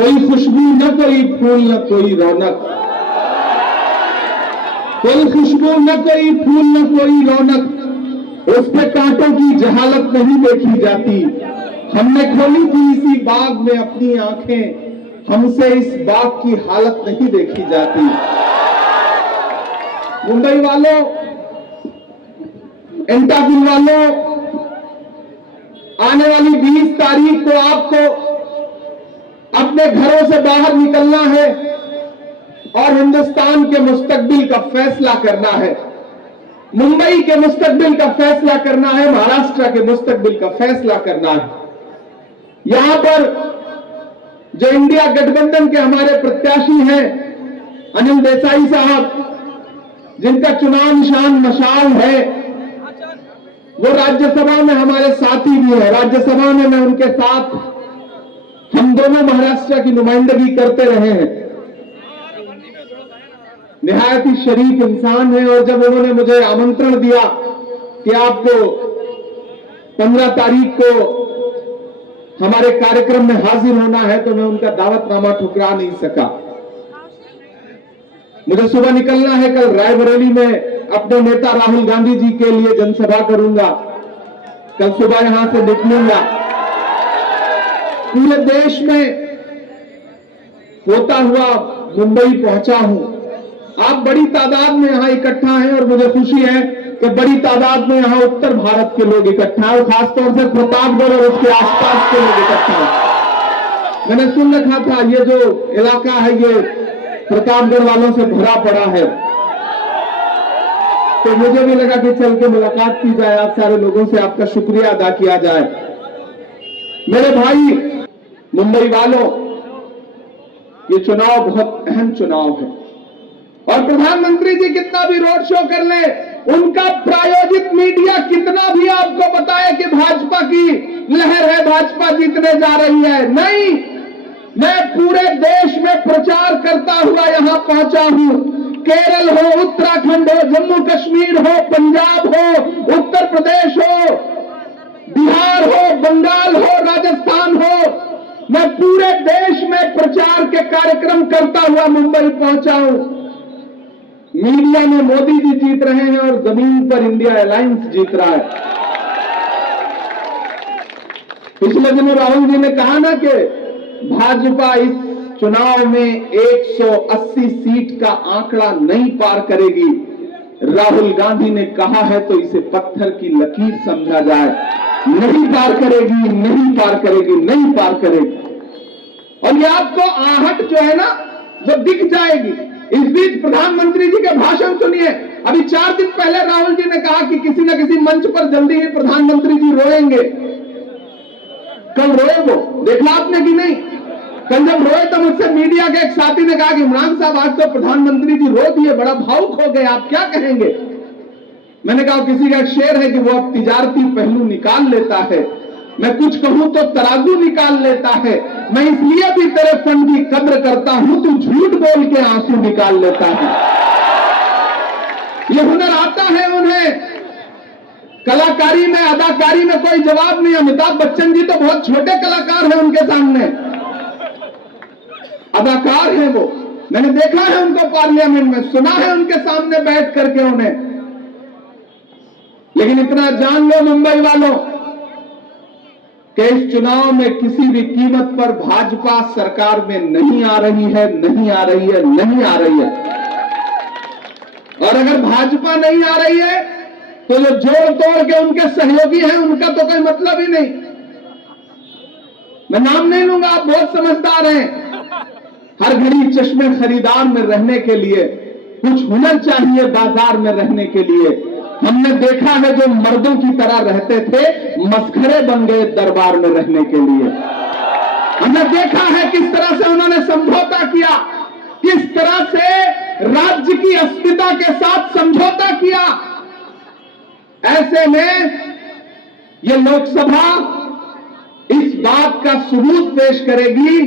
कोई खुशबू न कोई फूल न कोई रौनक, कोई खुशबू न कोई फूल न कोई रौनक, उस पे कांटों की जहालत नहीं देखी जाती। हमने खोली थी इसी बाग में अपनी आंखें, हमसे इस बाग की हालत नहीं देखी जाती। मुंबई वालों, एंटाबिल वालों, आने वाली 20 तारीख को आपको अपने घरों से बाहर निकलना है और हिंदुस्तान के मुस्तकबिल का फैसला करना है। मुंबई के मुस्तकबिल का फैसला करना है, महाराष्ट्र के मुस्तकबिल का फैसला करना है। यहां पर जो इंडिया गठबंधन के हमारे प्रत्याशी हैं अनिल देसाई साहब, जिनका चुनाव निशान मशाल है, वो राज्यसभा में हमारे साथी भी है। राज्यसभा में मैं उनके साथ, हम दोनों महाराष्ट्र की नुमाइंदगी करते रहे हैं। निहायत ही शरीफ इंसान है। और जब उन्होंने मुझे आमंत्रण दिया कि आपको 15 तारीख को हमारे कार्यक्रम में हाजिर होना है, तो मैं उनका दावतनामा ठुकरा नहीं सका। मुझे सुबह निकलना है, कल रायबरेली में अपने नेता राहुल गांधी जी के लिए जनसभा करूंगा। कल सुबह यहां से निकलूंगा, पूरे देश में होता हुआ मुंबई पहुंचा हूं। आप बड़ी तादाद में यहां इकट्ठा हैं और मुझे खुशी है कि बड़ी तादाद में यहां उत्तर भारत के लोग इकट्ठा हैं और खासतौर से प्रतापगढ़ और उसके आसपास के लोग इकट्ठा हैं। मैंने सुन रखा था ये जो इलाका है ये प्रतापगढ़ वालों से भरा पड़ा है, तो मुझे भी लगा कि चल के मुलाकात की जाए, आप सारे लोगों से आपका शुक्रिया अदा किया जाए। मेरे भाई मुंबई वालों, ये चुनाव बहुत अहम चुनाव है और प्रधानमंत्री जी कितना भी रोड शो कर ले, उनका प्रायोजित मीडिया कितना भी आपको बताए कि भाजपा की लहर है, भाजपा जीतने जा रही है, नहीं, मैं पूरे देश में प्रचार करता हुआ यहां पहुंचा हूं। केरल हो, उत्तराखंड हो, जम्मू कश्मीर हो, पंजाब हो, उत्तर प्रदेश हो, बिहार हो, बंगाल हो, राजस्थान हो, मैं पूरे देश में प्रचार के कार्यक्रम करता हुआ मुंबई पहुंचा हूं। मीडिया में मोदी जी जीत रहे हैं और जमीन पर इंडिया अलायंस जीत रहा है। पिछले दिनों राहुल जी ने कहा ना कि भाजपा इस चुनाव में 180 सीट का आंकड़ा नहीं पार करेगी। राहुल गांधी ने कहा है तो इसे पत्थर की लकीर समझा जाए, नहीं पार करेगी, नहीं पार करेगी, नहीं पार करेगी। और ये आपको आहट जो है ना वो दिख जाएगी। इस बीच प्रधानमंत्री जी के भाषण सुनिए। अभी 4 दिन पहले राहुल जी ने कहा कि किसी न किसी मंच पर जल्दी ही प्रधानमंत्री जी रोएंगे। कल रोए वो, देखा आपने कि नहीं? कल जब रोए तो मुझसे मीडिया के एक साथी ने कहा कि इमरान साहब आज तो प्रधानमंत्री जी रो दिए, बड़ा भावुक हो गए, आप क्या कहेंगे? मैंने कहा किसी का एक शेर है कि वो अब तिजारती पहलू निकाल लेता है, मैं कुछ कहूं तो तराजू निकाल लेता है। मैं इसलिए भी तेरे फन की कद्र करता हूं, तू झूठ बोल के आंसू निकाल लेता है। ये हुनर आता है उन्हें। कलाकारी में, अदाकारी में कोई जवाब नहीं। अमिताभ बच्चन जी तो बहुत छोटे कलाकार हैं उनके सामने, अदाकार हैं वो। मैंने देखा है उनको पार्लियामेंट में, सुना है उनके सामने बैठ करके उन्हें। लेकिन इतना जान लो मुंबई वालों कि इस चुनाव में किसी भी कीमत पर भाजपा सरकार में नहीं आ रही है, नहीं आ रही है, नहीं आ रही है। और अगर भाजपा नहीं आ रही है तो जो जोड़ तोड़ के उनके सहयोगी हैं उनका तो कोई मतलब ही नहीं। मैं नाम नहीं लूंगा, आप बहुत समझदार हैं। हर घड़ी चश्मे खरीदार में रहने के लिए कुछ हुनर चाहिए, बाजार में रहने के लिए। हमने देखा है जो मर्दों की तरह रहते थे, मस्खरे बन गए दरबार में रहने के लिए। हमने देखा है किस तरह से उन्होंने समझौता किया, किस तरह से राज्य की अस्मिता के साथ समझौता किया। ऐसे में यह लोकसभा इस बात का सबूत पेश करेगी,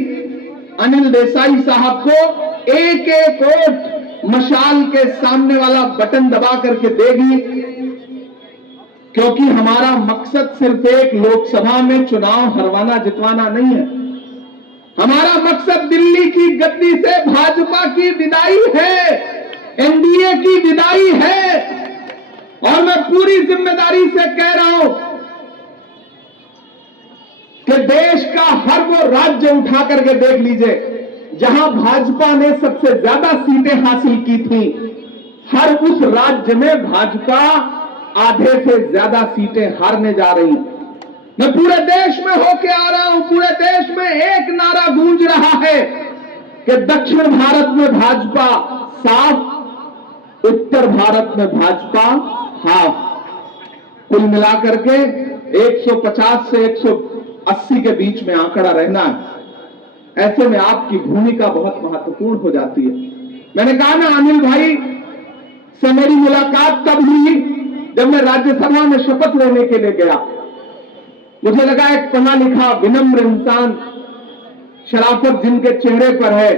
अनिल देसाई साहब को एक एक वोट मशाल के सामने वाला बटन दबा करके देगी, क्योंकि हमारा मकसद सिर्फ एक लोकसभा में चुनाव हरवाना जितवाना नहीं है। हमारा मकसद दिल्ली की गद्दी से भाजपा की विदाई है, एनडीए की विदाई है। और मैं पूरी जिम्मेदारी से कह रहा हूं कि देश का हर वो राज्य उठा करके देख लीजिए जहां भाजपा ने सबसे ज्यादा सीटें हासिल की थी, हर उस राज्य में भाजपा आधे से ज्यादा सीटें हारने जा रही हैं। मैं पूरे देश में होके आ रहा हूं, पूरे देश में एक नारा गूंज रहा है कि दक्षिण भारत में भाजपा साफ, उत्तर भारत में भाजपा हाफ। कुल मिलाकर के 150 से 180 के बीच में आंकड़ा रहना है। ऐसे में आपकी भूमिका बहुत महत्वपूर्ण हो जाती है। मैंने कहा ना, अनिल भाई से मेरी मुलाकात तब हुई जब मैं राज्यसभा में शपथ लेने के लिए गया। मुझे लगा एक पढ़ा लिखा विनम्र इंसान, शराफत जिनके चेहरे पर है,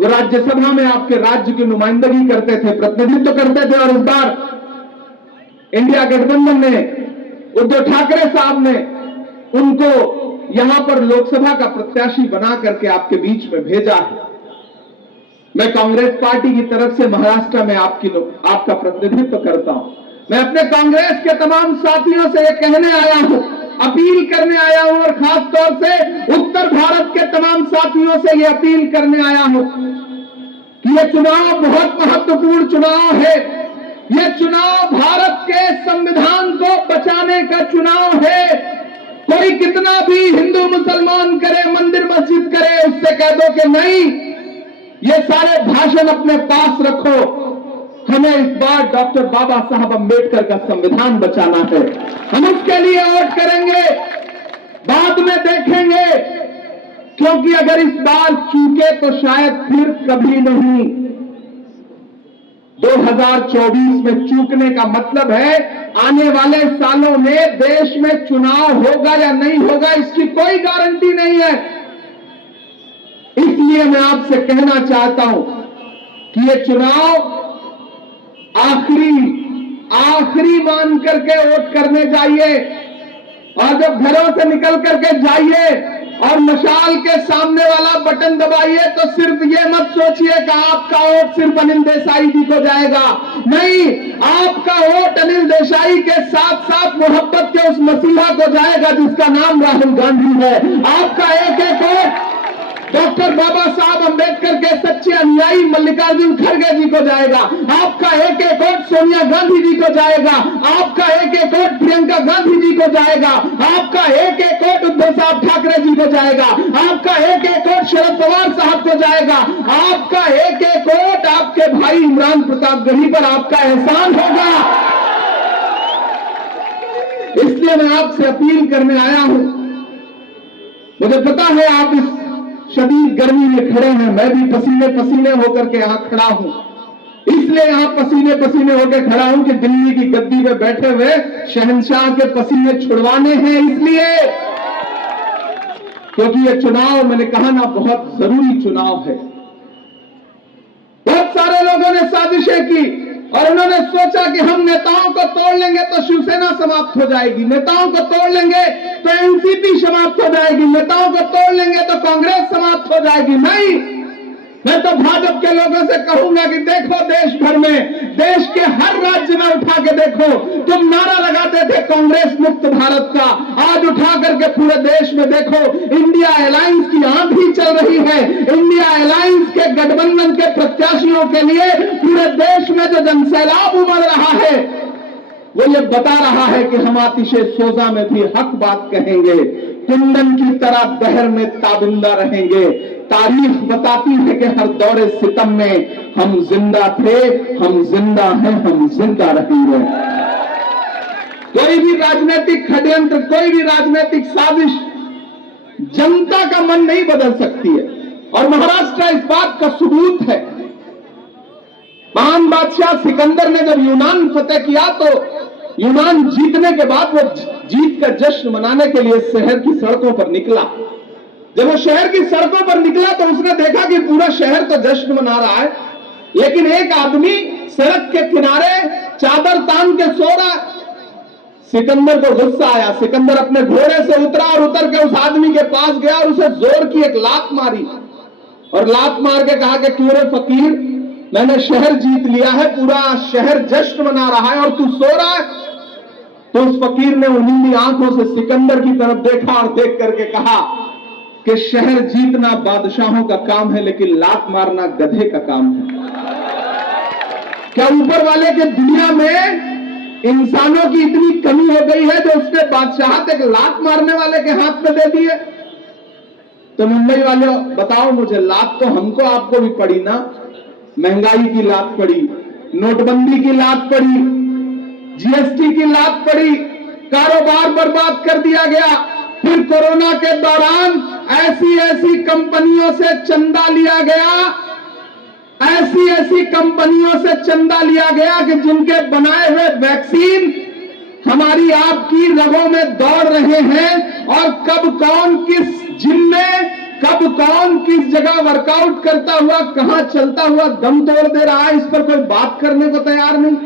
वो राज्यसभा में आपके राज्य की नुमाइंदगी करते थे, प्रतिनिधित्व करते थे। और इस बार इंडिया गठबंधन ने, उद्धव ठाकरे साहब ने उनको यहां पर लोकसभा का प्रत्याशी बना करके आपके बीच में भेजा है। मैं कांग्रेस पार्टी की तरफ से महाराष्ट्र में आपका प्रतिनिधित्व करता हूं। मैं अपने कांग्रेस के तमाम साथियों से यह कहने आया हूं, अपील करने आया हूं, और खास तौर से उत्तर भारत के तमाम साथियों से यह अपील करने आया हूं कि यह चुनाव बहुत महत्वपूर्ण चुनाव है। यह चुनाव भारत के संविधान को बचाने का चुनाव है। कोई कितना भी हिंदू मुसलमान करे, मंदिर मस्जिद करे, उससे कह दो कि नहीं, ये सारे भाषण अपने पास रखो, हमें इस बार डॉक्टर बाबा साहब अंबेडकर का संविधान बचाना है। हम उसके लिए वोट करेंगे, बाद में देखेंगे, क्योंकि अगर इस बार चूके तो शायद फिर कभी नहीं। 2024 में चूकने का मतलब है आने वाले सालों में देश में चुनाव होगा या नहीं होगा, इसकी कोई गारंटी नहीं है। इसलिए मैं आपसे कहना चाहता हूं कि ये चुनाव आखिरी मान करके वोट करने जाइए, और जब घरों से निकल करके जाइए और मशाल के सामने वाला बटन दबाइए तो सिर्फ ये मत सोचिए कि आपका वोट सिर्फ अनिल देसाई जी को जाएगा। नहीं, आपका वोट अनिल देसाई के साथ साथ मोहब्बत के उस मसीहा को जाएगा जिसका नाम राहुल गांधी है। आपका एक एक वोट डॉक्टर बाबा साहब अंबेडकर के सच्चे अनुयायी मल्लिकार्जुन खड़गे जी को जाएगा। आपका एक एक वोट सोनिया गांधी जी को जाएगा। आपका एक एक वोट प्रियंका गांधी जी को जाएगा। आपका एक एक वोट उद्धव साहब ठाकरे जी को जाएगा। आपका एक एक वोट शरद पवार साहब को जाएगा। आपका एक एक वोट आपके भाई इमरान प्रतापगढ़ी पर आपका एहसान होगा। इसलिए मैं आपसे अपील करने आया हूं। मुझे पता है आप इस शदीद गर्मी में खड़े हैं, मैं भी पसीने पसीने होकर के यहां खड़ा हूं। इसलिए यहां पसीने पसीने होकर खड़ा हूं कि दिल्ली की गद्दी पे बैठे हुए शहंशाह के पसीने छुड़वाने हैं, इसलिए क्योंकि ये चुनाव, मैंने कहा ना, बहुत जरूरी चुनाव है। बहुत सारे लोगों ने साजिशें की और उन्होंने सोचा कि हम नेताओं को तोड़ लेंगे तो शिवसेना समाप्त हो जाएगी, नेताओं को तोड़ लेंगे तो एनसीपी समाप्त हो जाएगी, नेताओं को तोड़ लेंगे तो कांग्रेस समाप्त हो जाएगी। नहीं, मैं तो भाजपा के लोगों से कहूंगा कि देखो, देश भर में, देश के हर राज्य में उठा के देखो। तुम नारा लगाते थे कांग्रेस मुक्त भारत का, आज उठा करके पूरे देश में देखो इंडिया अलायंस की आंधी चल रही है। इंडिया अलायंस के गठबंधन के प्रत्याशियों के लिए पूरे देश में जो जनसैलाब उमड़ रहा है, वो ये बता रहा है कि हम आतिशे सोजा में भी हक बात कहेंगे, कुंदन की तरह दहर में ताबिंदा रहेंगे। तारीख बताती है कि हर दौरे सितम में हम जिंदा थे, हम जिंदा हैं, हम जिंदा रहेंगे। कोई भी राजनीतिक षड्यंत्र, कोई भी राजनीतिक साजिश जनता का मन नहीं बदल सकती है, और महाराष्ट्र इस बात का सबूत है। महान बादशाह सिकंदर ने जब यूनान फतेह किया तो यूनान जीतने के बाद वो जीत का जश्न मनाने के लिए शहर की सड़कों पर निकला। जब वो शहर की सड़कों पर निकला तो उसने देखा कि पूरा शहर तो जश्न मना रहा है, लेकिन एक आदमी सड़क के किनारे चादर तान के सो रहा है। सिकंदर को गुस्सा आया। सिकंदर अपने घोड़े से उतरा और उतर के उस आदमी के पास गया और उसे जोर की एक लात मारी और लात मार के कहा कि क्यों रे फकीर, मैंने शहर जीत लिया है, पूरा शहर जश्न मना रहा है और तू सो रहा है। तो उस फकीर ने उन्हीं आंखों से सिकंदर की तरफ देखा और देख करके कहा कि शहर जीतना बादशाहों का काम है, लेकिन लात मारना गधे का काम है। क्या ऊपर वाले के दुनिया में इंसानों की इतनी कमी हो गई है जो उसने बादशाहत एक लात मारने वाले के हाथ में दे दी है? तो मुंबई वाले बताओ मुझे, लात तो हमको आपको भी पड़ी ना। महंगाई की लात पड़ी, नोटबंदी की लात पड़ी, जीएसटी की लात पड़ी, कारोबार बर्बाद कर दिया गया। फिर कोरोना के दौरान ऐसी ऐसी कंपनियों से चंदा लिया गया, ऐसी ऐसी कंपनियों से चंदा लिया गया कि जिनके बनाए हुए वैक्सीन हमारी आपकी रगों में दौड़ रहे हैं और कब कौन किस जिम में, कब कौन किस जगह वर्कआउट करता हुआ, कहां चलता हुआ दम तोड़ दे रहा है, इस पर कोई बात करने को तैयार नहीं।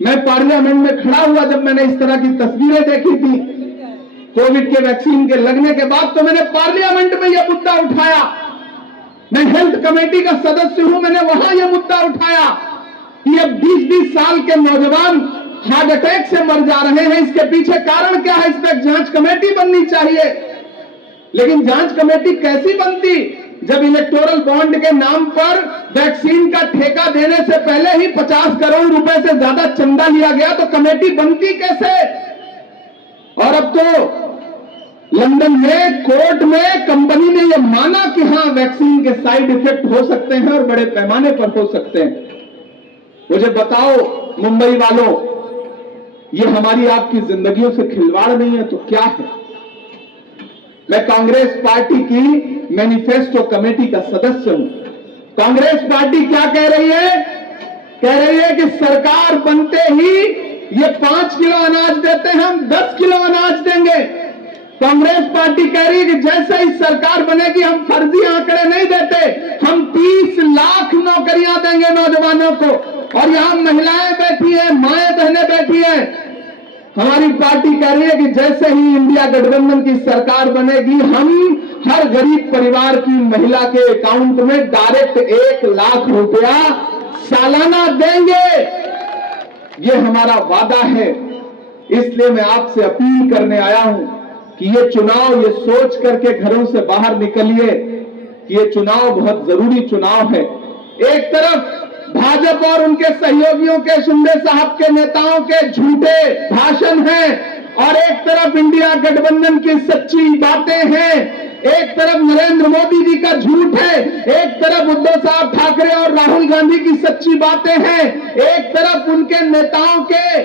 मैं पार्लियामेंट में खड़ा हुआ जब मैंने इस तरह की तस्वीरें देखी थी कोविड के वैक्सीन के लगने के बाद, तो मैंने पार्लियामेंट में यह मुद्दा उठाया। मैं हेल्थ कमेटी का सदस्य हूं, मैंने वहां यह मुद्दा उठाया कि अब 20-20 साल के नौजवान हार्ट अटैक से मर जा रहे हैं, इसके पीछे कारण क्या है? इस पर जांच कमेटी बननी चाहिए। लेकिन जांच कमेटी कैसी बनती जब इलेक्टोरल बॉन्ड के नाम पर वैक्सीन का ठेका देने से पहले ही 50 करोड़ रुपए से ज्यादा चंदा लिया गया, तो कमेटी बनती कैसे? और अब तो लंदन में कोर्ट में कंपनी ने यह माना कि हां वैक्सीन के साइड इफेक्ट हो सकते हैं और बड़े पैमाने पर हो सकते हैं। मुझे बताओ मुंबई वालों, ये हमारी आपकी जिंदगियों से खिलवाड़ नहीं है तो क्या है? मैं कांग्रेस पार्टी की मैनिफेस्टो कमेटी का सदस्य हूं। कांग्रेस पार्टी क्या कह रही है? कह रही है कि सरकार बनते ही ये 5 किलो अनाज देते हैं, हम 10 किलो अनाज देंगे। कांग्रेस पार्टी कह रही है कि जैसे ही सरकार बनेगी हम फर्जी आंकड़े नहीं देते, हम 30 लाख नौकरियां देंगे नौजवानों को। और यहां महिलाएं बैठी हैं, माएं बहनें बैठी हैं। हमारी पार्टी कह रही है कि जैसे ही इंडिया गठबंधन की सरकार बनेगी, हम हर गरीब परिवार की महिला के अकाउंट में डायरेक्ट 1 लाख रुपया सालाना देंगे। ये हमारा वादा है। इसलिए मैं आपसे अपील करने आया हूं कि ये चुनाव, ये सोच करके घरों से बाहर निकलिए कि ये चुनाव बहुत जरूरी चुनाव है। एक तरफ भाजपा और उनके सहयोगियों के, शिंदे साहब के नेताओं के झूठे भाषण हैं और एक तरफ इंडिया गठबंधन की सच्ची बातें हैं। एक तरफ नरेंद्र मोदी जी का झूठ है, एक तरफ उद्धव साहब ठाकरे और राहुल गांधी की सच्ची बातें हैं, एक तरफ उनके नेताओं के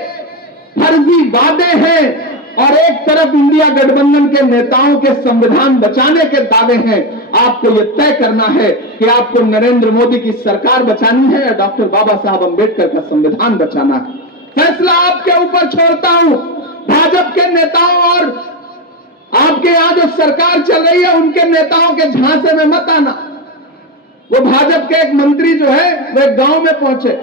फर्जी वादे हैं और एक तरफ इंडिया गठबंधन के नेताओं के संविधान बचाने के दावे हैं। आपको यह तय करना है कि आपको नरेंद्र मोदी की सरकार बचानी है या डॉक्टर बाबा साहब अंबेडकर का संविधान बचाना है। फैसला आपके ऊपर छोड़ता हूं। भाजपा के नेताओं और आपके यहां जो सरकार चल रही है उनके नेताओं के झांसे में मत आना। वो भाजपा के एक मंत्री जो है वो एक गांव में पहुंचे,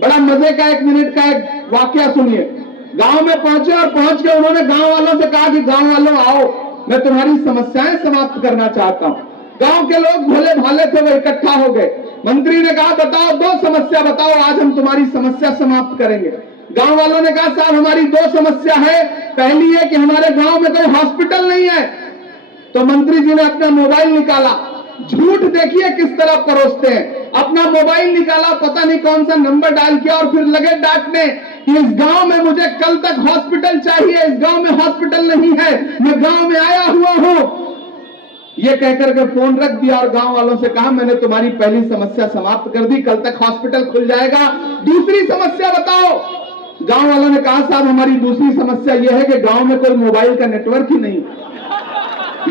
बड़ा मजे का 1 मिनट का एक वाकया सुनिए। गांव में पहुंचे और पहुंच के उन्होंने गांव वालों से कहा कि गांव वालों आओ, मैं तुम्हारी समस्याएं समाप्त करना चाहता हूं। गांव के लोग भोले भाले थे, वो इकट्ठा हो गए। मंत्री ने कहा बताओ, 2 समस्या बताओ, आज हम तुम्हारी समस्या समाप्त करेंगे। गांव वालों ने कहा साहब हमारी 2 समस्या है। पहली है कि हमारे गांव में कोई हॉस्पिटल नहीं है। तो मंत्री जी ने अपना मोबाइल निकाला, झूठ देखिए किस तरह परोसते हैं। अपना मोबाइल निकाला, पता नहीं कौन सा नंबर डायल किया और फिर लगे डांटने कि इस गांव में मुझे कल तक हॉस्पिटल चाहिए, इस गांव में हॉस्पिटल नहीं है, मैं गांव में आया हुआ हूं। ये कहकर के फोन रख दिया और गांव वालों से कहा मैंने तुम्हारी पहली समस्या समाप्त कर दी, कल तक हॉस्पिटल खुल जाएगा, दूसरी समस्या बताओ। गांव वालों ने कहा साहब हमारी दूसरी समस्या यह है कि गांव में कोई मोबाइल का नेटवर्क ही नहीं।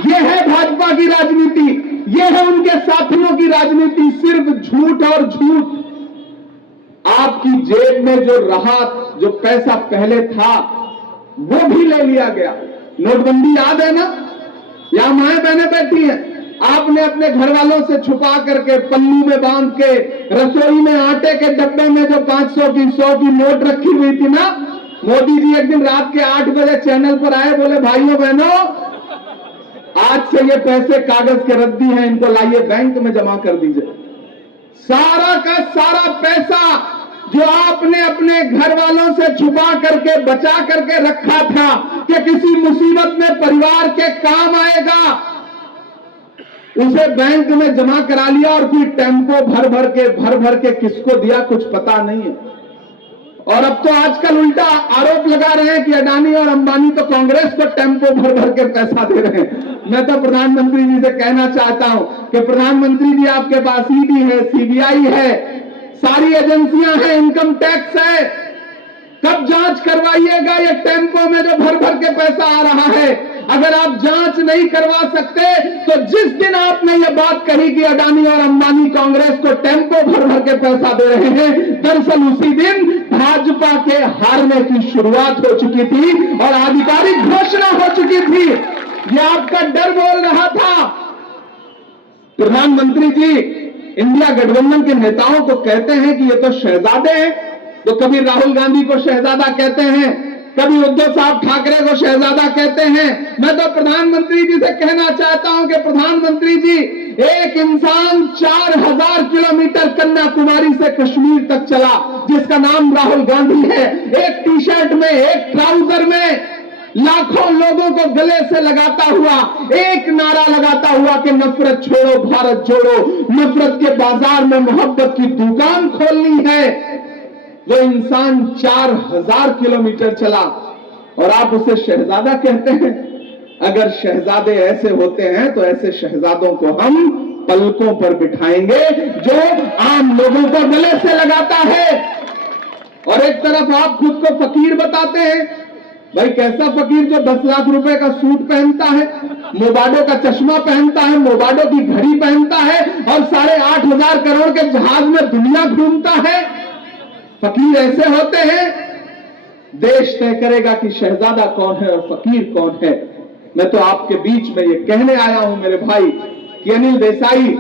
यह है भाजपा की राजनीति, यह है उनके साथियों की राजनीति, सिर्फ झूठ और झूठ। आपकी जेब में जो रहा, जो पैसा पहले था वो भी ले लिया गया। नोटबंदी याद है ना? यहां माएं बहनें बैठी हैं, आपने अपने घर वालों से छुपा करके पल्लू में बांध के रसोई में आटे के डब्बे में जो 500 की 100 की नोट रखी हुई थी ना, मोदी जी एक दिन रात के 8 बजे चैनल पर आए, बोले भाइयों बहनों, आज से ये पैसे कागज के रद्दी हैं, इनको लाइए बैंक में जमा कर दीजिए। सारा का सारा पैसा जो आपने अपने घर वालों से छुपा करके बचा करके रखा था कि किसी मुसीबत में परिवार के काम आएगा, उसे बैंक में जमा करा लिया और फिर टेम्पो भर भर के किसको दिया कुछ पता नहीं है। और अब तो आजकल उल्टा आरोप लगा रहे हैं कि अडानी और अंबानी तो कांग्रेस को टेम्पो भर के पैसा दे रहे हैं। मैं तो प्रधानमंत्री जी से कहना चाहता हूं कि प्रधानमंत्री जी आपके पास ईडी है, सीबीआई है, सारी एजेंसियां हैं, इनकम टैक्स है, कब जांच करवाइएगा ये टेम्पो में जो भर के पैसा आ रहा है। अगर आप जांच नहीं करवा सकते तो जिस दिन आपने ये बात कही कि अडानी और अंबानी कांग्रेस को टेम्पो भर के पैसा दे रहे हैं, दरअसल उसी दिन भाजपा के हारने की शुरुआत हो चुकी थी और आधिकारिक घोषणा हो चुकी थी। ये आपका डर बोल रहा था। प्रधानमंत्री जी इंडिया गठबंधन के नेताओं को कहते हैं कि ये तो शहजादे हैं, तो कभी राहुल गांधी को शहजादा कहते हैं, कभी उद्धव साहब ठाकरे को शहजादा कहते हैं। मैं तो प्रधानमंत्री जी से कहना चाहता हूं कि प्रधानमंत्री जी, एक इंसान 4000 किलोमीटर कन्याकुमारी से कश्मीर तक चला जिसका नाम राहुल गांधी है, एक टी शर्ट में, एक ट्राउजर में लाखों लोगों को गले से लगाता हुआ, एक नारा लगाता हुआ कि नफरत छोड़ो भारत जोड़ो, नफरत के बाजार में मोहब्बत की दुकान खोलनी है। वो इंसान 4000 किलोमीटर चला और आप उसे शहजादा कहते हैं। अगर शहजादे ऐसे होते हैं तो ऐसे शहजादों को हम पलकों पर बिठाएंगे जो आम लोगों को गले से लगाता है। और एक तरफ आप खुद को फकीर बताते हैं। भाई कैसा फकीर जो 10 लाख रुपए का सूट पहनता है, मोबाडो का चश्मा पहनता है, मोबाडो की घड़ी पहनता है और 8.5 करोड़ के जहाज में दुनिया घूमता है। फकीर ऐसे होते हैं। देश तय करेगा कि शहजादा कौन है और फकीर कौन है। मैं तो आपके बीच में ये कहने आया हूं मेरे भाई कि अनिल देसाई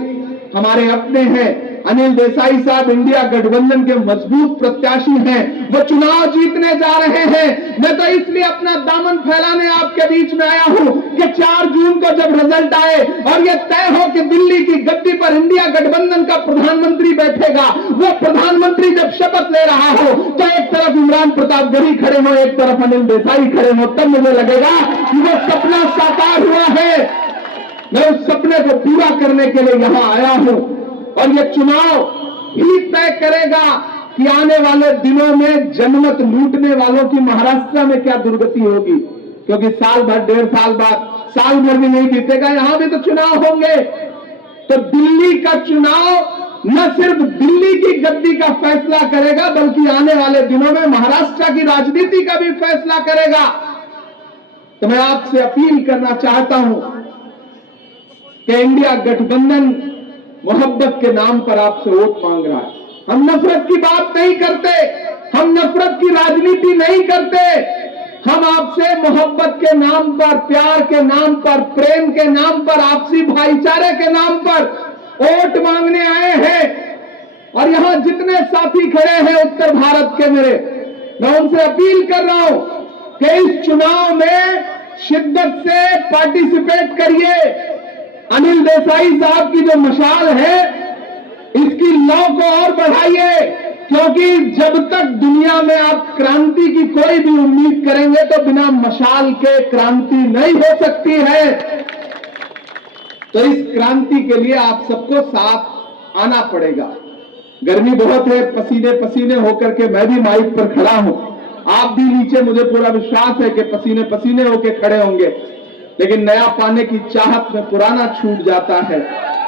हमारे अपने हैं। अनिल देसाई साहब इंडिया गठबंधन के मजबूत प्रत्याशी हैं, वो चुनाव जीतने जा रहे हैं। मैं तो इसलिए अपना दामन फैलाने आपके बीच में आया हूं कि 4 जून को जब रिजल्ट आए और ये तय हो कि दिल्ली की गद्दी पर इंडिया गठबंधन का प्रधानमंत्री बैठेगा, वो प्रधानमंत्री जब शपथ ले रहा हो तो एक तरफ इमरान प्रताप गढ़ी खड़े हो, एक तरफ अनिल देसाई खड़े हो, तब मुझे लगेगा कि वो सपना साकार हुआ है। मैं उस सपने को पूरा करने के लिए यहां आया हूं और ये चुनाव ही तय करेगा कि आने वाले दिनों में जनमत लूटने वालों की महाराष्ट्र में क्या दुर्गति होगी। क्योंकि साल भर, 1.5 साल बाद, साल भर भी नहीं बीतेगा, यहां भी तो चुनाव होंगे। तो दिल्ली का चुनाव न सिर्फ दिल्ली की गद्दी का फैसला करेगा बल्कि आने वाले दिनों में महाराष्ट्र की राजनीति का भी फैसला करेगा। तो मैं आपसे अपील करना चाहता हूं कि इंडिया गठबंधन मोहब्बत के नाम पर आपसे वोट मांग रहा है। हम नफरत की बात नहीं करते, हम नफरत की राजनीति नहीं करते। हम आपसे मोहब्बत के नाम पर, प्यार के नाम पर, प्रेम के नाम पर, आपसी भाईचारे के नाम पर वोट मांगने आए हैं। और यहां जितने साथी खड़े हैं उत्तर भारत के मेरे, मैं उनसे अपील कर रहा हूं कि इस चुनाव में शिद्दत से पार्टिसिपेट करिए। अनिल देसाई साहब की जो मशाल है इसकी लौ को और बढ़ाइए, क्योंकि जब तक दुनिया में आप क्रांति की कोई भी उम्मीद करेंगे तो बिना मशाल के क्रांति नहीं हो सकती है। तो इस क्रांति के लिए आप सबको साथ आना पड़ेगा। गर्मी बहुत है, पसीने पसीने होकर के मैं भी माइक पर खड़ा हूं, आप भी नीचे, मुझे पूरा विश्वास है कि पसीने पसीने होकर खड़े होंगे। लेकिन नया पाने की चाहत में पुराना छूट जाता है।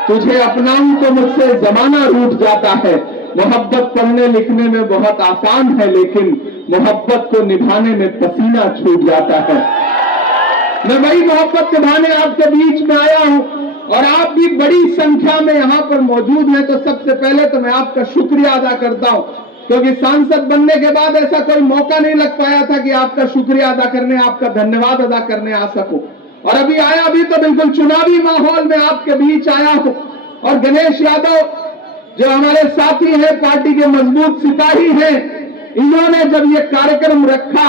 तुझे अपनाऊं तो मुझसे जमाना रूठ जाता है। मोहब्बत पढ़ने लिखने में बहुत आसान है लेकिन मोहब्बत को निभाने में पसीना छूट जाता है। मैं वही मोहब्बत निभाने आपके बीच में आया हूं और आप भी बड़ी संख्या में यहां पर मौजूद हैं। तो सबसे पहले तो मैं आपका शुक्रिया अदा करता हूं, क्योंकि सांसद बनने के बाद ऐसा कोई मौका नहीं लग पाया था कि आपका शुक्रिया अदा करने, आपका धन्यवाद अदा करने आ सकूं। और अभी आया भी तो बिल्कुल चुनावी माहौल में आपके बीच आया हूं। और गणेश यादव जो हमारे साथी हैं, पार्टी के मजबूत सिपाही हैं, इन्होंने जब ये कार्यक्रम रखा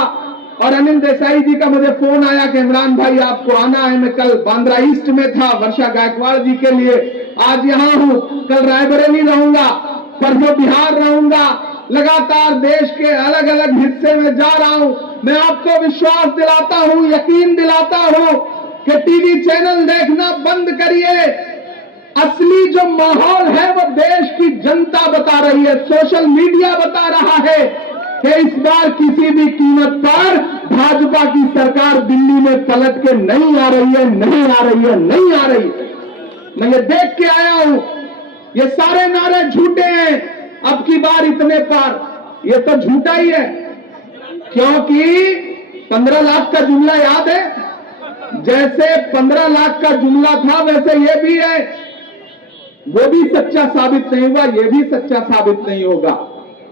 और अनिल देसाई जी का मुझे फोन आया कि इमरान भाई आपको आना है। मैं कल बांद्रा ईस्ट में था वर्षा गायकवाड़ जी के लिए, आज यहां हूं, कल रायबरेली रहूंगा, परसों बिहार रहूंगा, लगातार देश के अलग अलग हिस्से में जा रहा हूं। मैं आपको विश्वास दिलाता हूं, यकीन दिलाता हूं कि टीवी चैनल देखना बंद करिए। असली जो माहौल है वो देश की जनता बता रही है, सोशल मीडिया बता रहा है कि इस बार किसी भी कीमत पर भाजपा की सरकार दिल्ली में पलट के नहीं आ रही है, नहीं आ रही है, नहीं आ रही। मैं ये देख के आया हूं, ये सारे नारे झूठे हैं। अब की बार इतने पार, ये तो झूठा ही है, क्योंकि 15 लाख का जुमला याद है? जैसे 15 लाख का जुमला था वैसे ये भी है, वो भी सच्चा साबित नहीं हुआ, ये भी सच्चा साबित नहीं होगा।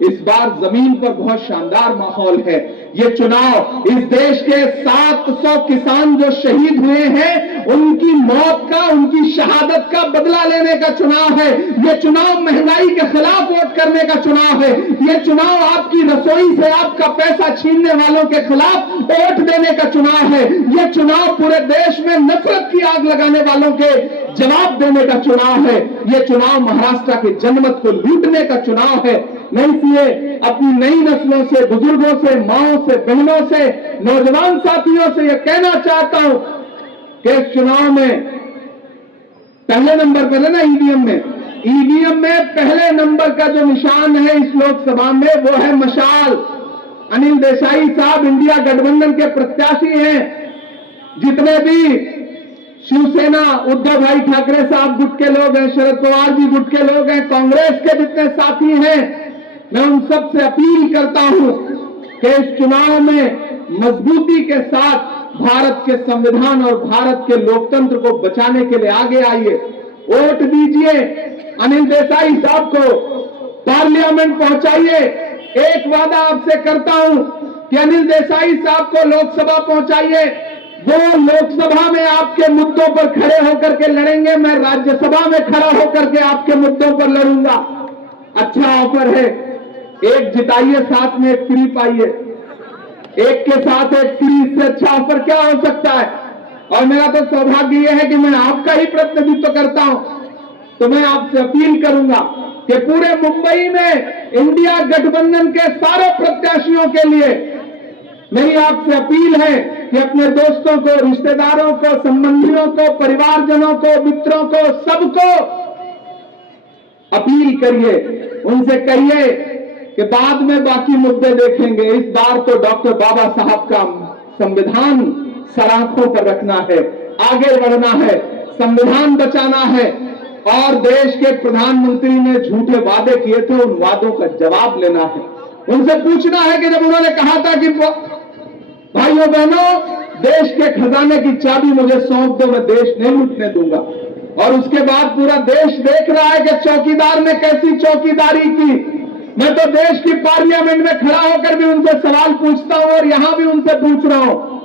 इस बार जमीन पर बहुत शानदार माहौल है। ये चुनाव इस देश के 700 किसान जो शहीद हुए हैं उनकी मौत का, उनकी शहादत का बदला लेने का चुनाव है। ये चुनाव महंगाई के खिलाफ वोट करने का चुनाव है। ये चुनाव आपकी रसोई से आपका पैसा छीनने वालों के खिलाफ वोट देने का चुनाव है। ये चुनाव पूरे देश में नफरत की आग लगाने वालों के जवाब देने का चुनाव है। ये चुनाव महाराष्ट्र के जनमत को लूटने का चुनाव है। मैं इसलिए अपनी नई नस्लों से, बुजुर्गों से, माओं से, बहनों से, नौजवान साथियों से यह कहना चाहता हूं कि इस चुनाव में पहले नंबर पर है ना ईवीएम में पहले नंबर का जो निशान है इस लोकसभा में वो है मशाल। अनिल देसाई साहब इंडिया गठबंधन के प्रत्याशी हैं। जितने भी शिवसेना उद्धव भाई ठाकरे साहब गुट के लोग हैं, शरद पवार जी गुट के लोग हैं, कांग्रेस के जितने साथी हैं, मैं उन सब से अपील करता हूं कि इस चुनाव में मजबूती के साथ भारत के संविधान और भारत के लोकतंत्र को बचाने के लिए आगे आइए, वोट दीजिए, अनिल देसाई साहब को पार्लियामेंट पहुंचाइए। एक वादा आपसे करता हूं कि अनिल देसाई साहब को लोकसभा पहुंचाइए। वो लोकसभा में आपके मुद्दों पर खड़े होकर के लड़ेंगे, मैं राज्यसभा में खड़ा होकर के आपके मुद्दों पर लड़ूंगा। अच्छा ऑफर है, एक जिताइए, साथ में एक फ्री पाइए। एक के साथ एक फ्री, इससे अच्छा ऑफर क्या हो सकता है? और मेरा तो सौभाग्य यह है कि मैं आपका ही प्रतिनिधित्व करता हूं, तो मैं आपसे अपील करूंगा कि पूरे मुंबई में इंडिया गठबंधन के सारे प्रत्याशियों के लिए मेरी आपसे अपील है कि अपने दोस्तों को, रिश्तेदारों को, संबंधियों को, परिवारजनों को, मित्रों को, सबको अपील करिए, उनसे कहिए कि बाद में बाकी मुद्दे देखेंगे, इस बार तो डॉक्टर बाबा साहब का संविधान सर आंखों पर रखना है, आगे बढ़ना है, संविधान बचाना है। और देश के प्रधानमंत्री ने झूठे वादे किए थे, उन वादों का जवाब लेना है। उनसे पूछना है कि जब उन्होंने कहा था कि भाइयों बहनों देश के खजाने की चाबी मुझे सौंप दो, मैं देश नहीं लूटने दूंगा, और उसके बाद पूरा देश देख रहा है कि चौकीदार ने कैसी चौकीदारी की। मैं तो देश की पार्लियामेंट में खड़ा होकर भी उनसे सवाल पूछता हूं और यहां भी उनसे पूछ रहा हूं